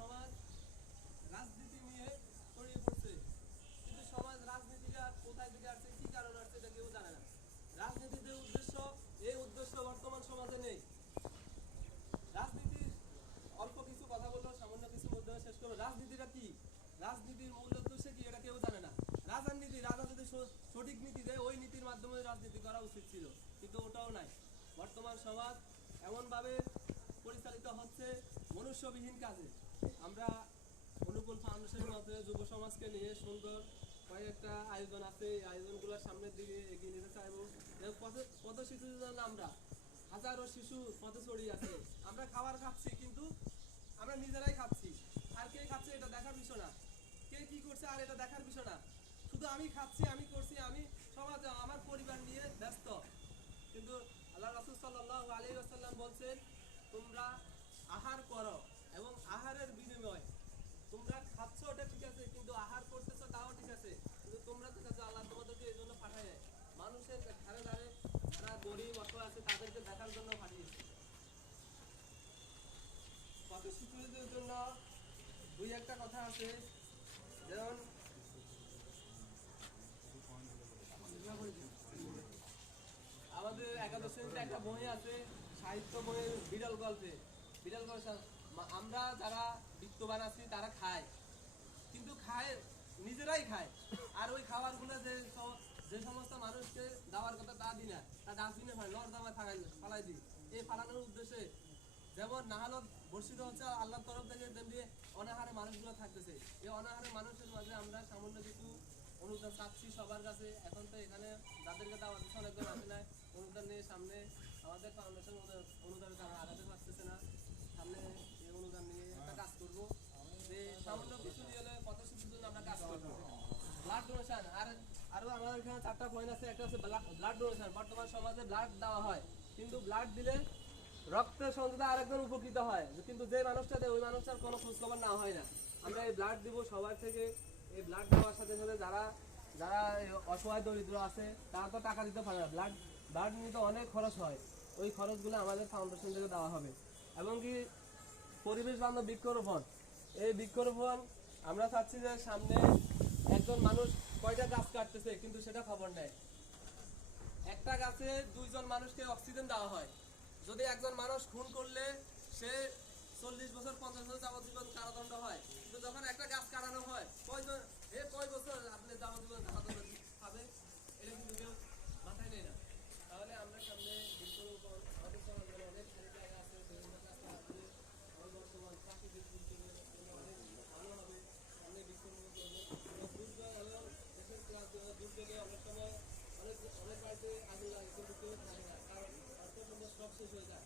সমাজ রাজনীতি নিয়ে ছড়িয়ে পড়ছে, কিন্তু সমাজ রাজনীতিটা কোথায় থেকে আসছে, কি কারণে আসছে, এটা কেউ জানে না। রাজনীতির যে উদ্দেশ্য, এই উদ্দেশ্য বর্তমান সমাজে নেই। রাজনীতির অল্প কিছু কথা বললো, সামান্য কিছু মধ্যে শেষ করবো। রাজনীতিটা কি, রাজনীতির মূল উদ্দেশ্য কি, এটা কেউ জানে না। রাজার নীতি, রাজা যদি সঠিক নীতি দেয়, ওই নীতির মাধ্যমে রাজনীতি করা উচিত ছিল, কিন্তু ওটাও নাই। বর্তমান সমাজ এমনভাবে পরিচালিত হচ্ছে মনুষ্যবিহীন কাজে। আমরা অনুকূল ফাউন্ডেশনের মাধ্যমে যুব সমাজকে নিয়ে সুন্দর কয়েকটা আয়োজন আছে, এই আয়োজনগুলোর সামনের দিকে এগিয়ে নিতে চাইবো। কত শিশুর জন্য আমরা হাজারো শিশু পথে ছড়িয়ে আছে। আমরা খাবার খাচ্ছি, কিন্তু আমরা নিজেরাই খাচ্ছি, আর কে খাচ্ছে এটা দেখার বিষয় না, কে কি করছে আর এটা দেখার বিষয় না। শুধু আমি খাচ্ছি, আমি করছি, আমি সমাজে আমার পরিবার নিয়ে ব্যস্ত। কিন্তু আল্লাহ রাসূল সাল্লাল্লাহু আলাইহি ওয়াসাল্লাম বলছেন, তোমরা আহার করো এবং আহারের বিনিময় তোমরা খাচ্ছ, ওটা ঠিক আছে, কিন্তু আহার করতেছো তাও ঠিক আছে, কিন্তু তোমরা তো কাছে আল্লাহ তোমাদেরকে এই জন্য পাঠায় মানুষের ধারে ধারে যারা গরিব অসহায় আছে তাদেরকে দেখার জন্য পাঠিয়েছে। কত শিশুদের জন্য দুই একটা কথা আছে, যেমন আমাদের একাদশ শ্রেণীতে একটা বই আছে, সাহিত্য বইয়ের বিড়াল গল্পে। বিড়াল গল্প আমরা যারা বিত্তবান আছি তারা খায়, কিন্তু খায় নিজেরাই খায়, আর ওই খাবারগুলো যে সমস্ত মানুষকে দেওয়ার কথা তা দিই না, তা ডাস্টবিনে ফেলে, নর্দমায় ফালাই দিই। এই ফালানোর উদ্দেশ্যে যেমন নাহালত বর্ষিত হচ্ছে আল্লাহর তরফ থেকে, তেমনি অনাহারে মানুষগুলো থাকতেছে। এই অনাহারে মানুষের মাঝে আমরা সামান্য কিছু অনুদান চাচ্ছি সবার কাছে। এখন তো এখানে যাদেরকে দেওয়া দিচ্ছে অনেকজন আসে না, অনুদান নিয়ে সামনে আমাদের ফাউন্ডেশন অনুদান তারা আগাতে পারতেছে না, সামনে এই অনুদান নিয়ে একটা কাজ করবো, যে সামান্য কিছু নিয়ে হলে কত শিশুর জন্য আমরা কাজ করবো। ব্লাড ডোনেশন, আরো আমাদের এখানে 4টা পয়েন্ট আছে। একটা হচ্ছে ব্লাড ডোনেশন। বর্তমান সমাজে ব্লাড দেওয়া হয়, কিন্তু ব্লাড দিলে রক্তের সঞ্চারে আরেকজন উপকৃত হয়, কিন্তু যে মানুষটা দেয় ওই মানুষটার কোনো খোঁজখবর না হয় না। আমরা এই ব্লাড দিব সবার থেকে। এই ব্লাড দেওয়ার সাথে সাথে যারা যারা অসহায় দরিদ্র আছে তারা তো টাকা দিতে পারে না, ব্লাড নিতে অনেক খরচ হয়, ওই খরচগুলো আমাদের ফাউন্ডেশন থেকে দেওয়া হবে। এবং কি পরিবেশ বান্ধব বৃক্ষরোপণ, এই বৃক্ষরোপণ আমরা চাচ্ছি যে সামনে একজন মানুষ কয়টা গাছ কাটতেছে কিন্তু সেটা খবর নেয়। একটা গাছে 2জন মানুষকে অক্সিজেন দেওয়া হয়। যদি একজন মানুষ খুন করলে সে 40 বছর 50 বছর যাবজ্জীবন কারাদণ্ড হয়, কিন্তু যখন একটা গাছ কাটানো হয় কয় বছর আপনি যাবজ্জীবন কারাদণ্ড পাবে, এটা কিন্তু কেউ মাথায় নেই না। তাহলে আমরা সামনে বৃক্ষরোপণ, আমাদের সমাজে অনেক জায়গা আছে, বিভিন্ন গাছ আছে, বর্তমান প্রাকৃতিক দুর্যোগের জন্য অনেক ভালো হবে। সামনে বৃক্ষরোপণ করবো। দুর্যোগ এবং দেশের দুর্যোগে অনেক সময় অনেক বাড়িতে আগুন লাগে, কিন্তু কেউ থাকে না, কারণ অর্থ সম্পদ সব শেষ হয়ে যায়।